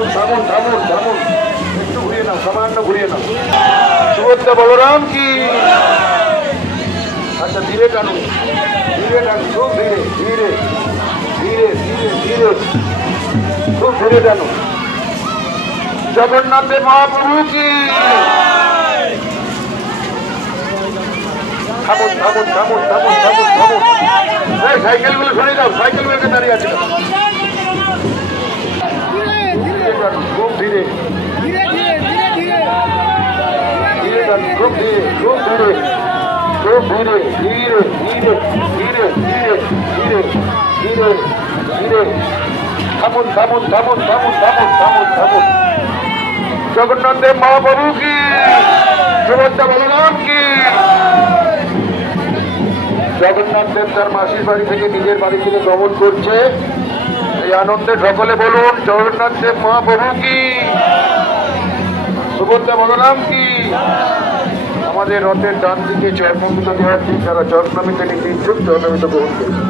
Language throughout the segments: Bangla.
থামুন থামুন থামুন থামুন, একটু ঘুরিয়ে নাও, সামান্য ঘুরিয়ে নাও। সুভদ্রা বলরাম কি? আচ্ছা ধীরে টানুন, ধীরে টানুন, খুব ধীরে ধীরে ধীরে ধীরে ধীরে, খুব ধীরে টানুন। জগন্নাথের মহাপ্রভু কি? থামুন থামুন থামুন থামুন থামুন থামুন, সাইকেলগুলো সরে যাও, সাইকেলগুলোকে দাঁড়িয়ে আছে। খুব ধীরে ধীরে টানুন, খুব ধীরে খুব ধীরে খুব ধীরে ধীরে ধীরে ধীরে ধীরে ধীরে ধীরে ধীরে, থামুন থামুন থামুন থামুন থামুন থামুন থামুন। জগন্নাথের মহাপ্রভু কি? সুভদ্রা বলরাম কি? জগন্নাথ দেব তার মাসির বাড়ি থেকে নিজের বাড়ি থেকে গমন করছে, এই আনন্দে সকলে বলুন জগন্নাথ দেব মহাপ্রভু কি? সুভদ্রা বলরাম কি? আমাদের রথের ডান দিকে চরণামৃত দেওয়ার দিন তারা চরণামৃত নিতে ইচ্ছুক, চরণামৃত গ্রহণ করছে।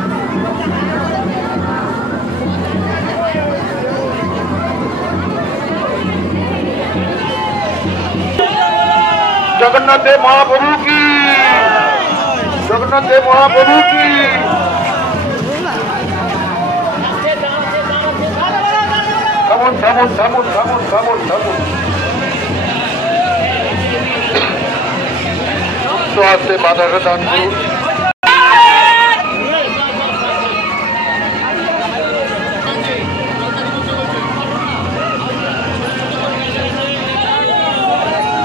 জগন্নাথ দেব মহাপ্রভু কি? জগন্নাথ দেব মহাপ্রভু কি? থামুন থামুন থামুন থামুন থামুন থামুন। তো আসতে বাধাটা দান করুন।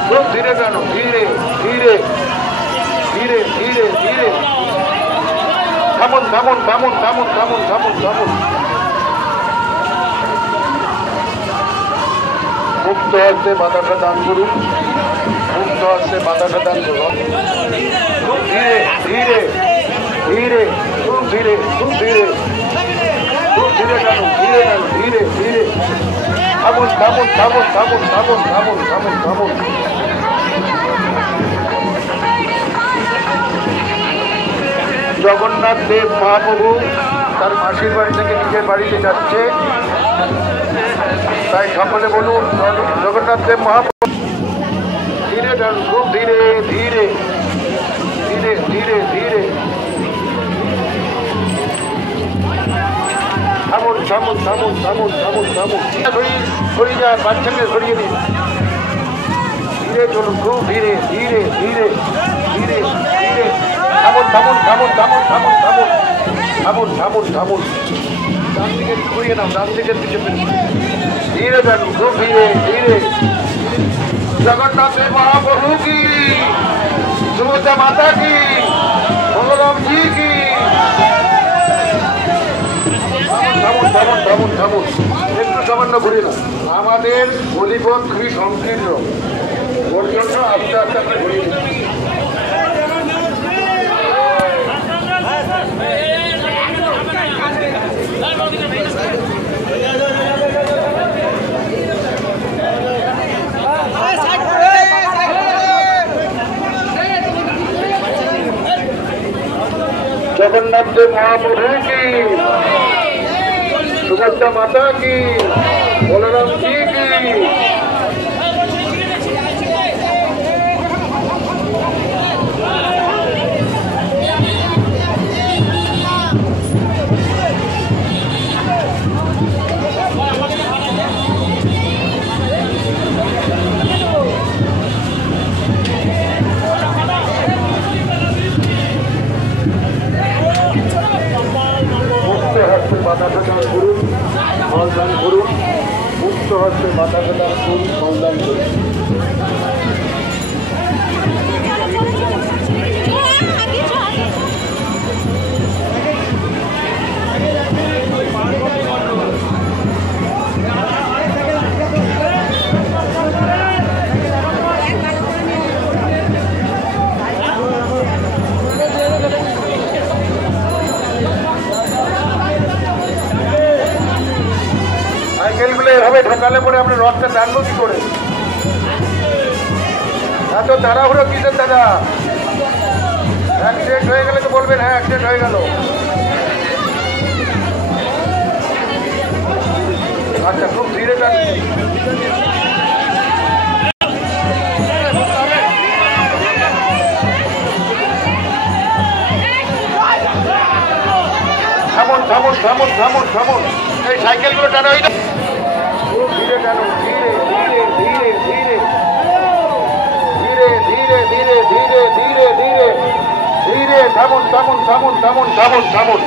খুব ধীরে কেন, ধীরে ধীরে ধীরে ধীরে ধীরে, থামুন থামুন থামুন থামুন থামুন থামুন থামুন। মুক্ত হস্তে মাথাটা দান করুন, মুক্ত হস্তে মাথাটা দান করুন। খুব ধীরে ধীরে ধীরে, খুব ধীরে খুব ধীরে খুব ধীরে কেন, ধীরে কেন, ধীরে ধীরে, থামুন থামুন থামুন থামুন থামুন থামুন থামুন থামুন। জগন্নাথ দেব মহাপ্রভু তার মাসির বাড়ি থেকে নিজের বাড়িতে যাচ্ছে, তাই সকলে বলুন জগন্নাথ দেব মহাপ্রভু। ধীরে যান, খুব ধীরে ধীরে ধীরে ধীরে ধীরে, থামুন থামুন থামুন থামুন থামুন থামুন। সরিয়ে যান, বাচ্চাকে সরিয়ে দিন, ধীরে চলুন, খুব ধীরে ধীরে ধীরে ধীরে ধীরে, থামুন থামুন থামুন থামুন থামুন থামুন থামুন থামুন থামুন। ডান দিকে ঘুরিয়ে নাও, ডান দিকের দিকে ধীরে যান, খুব ধীরে ধীরে। জগন্নাথের মহাপ্রভু কি? সুভদ্রা মাতা কি? বলরাম জি কি? থামুন থামুন থামুন থামুন, একটু সামান্য ঘুরে নাও। আমাদের গলিপথ খুবই সংকীর্ণ, ওর জন্য আস্তে আস্তে আমরা ঘুরিয়ে নিই। জগন্নাথ দেব মহাপ্রভু কি? সুভদ্রা মাতা কি? বলরাম জি কি? মাথাটা দান করুন, ফল দান করুন, মুক্ত হস্তে মাথাটা দান করুন, ফল দান করুন। সাইকেলগুলো এভাবে ঢোকালে পরে আমরা রথটা টানবো কি করে? এত তাড়াহুড়ো কিসের দাদা? অ্যাক্সিডেন্ট হয়ে গেলে তো বলবেন হ্যাঁ অ্যাক্সিডেন্ট হয়ে গেল। আচ্ছা খুব ধীরে টানুন। থামুন থামুন থামুন থামুন থামুন, এই সাইকেলগুলো টানো, এই খুব ধীরে টানুন, ধীরে ধীরে ধীরে ধীরে ধীরে ধীরে ধীরে ধীরে ধীরে ধীরে ধীরে থামুন থামুন থামুন থামুন থামুন থামুন।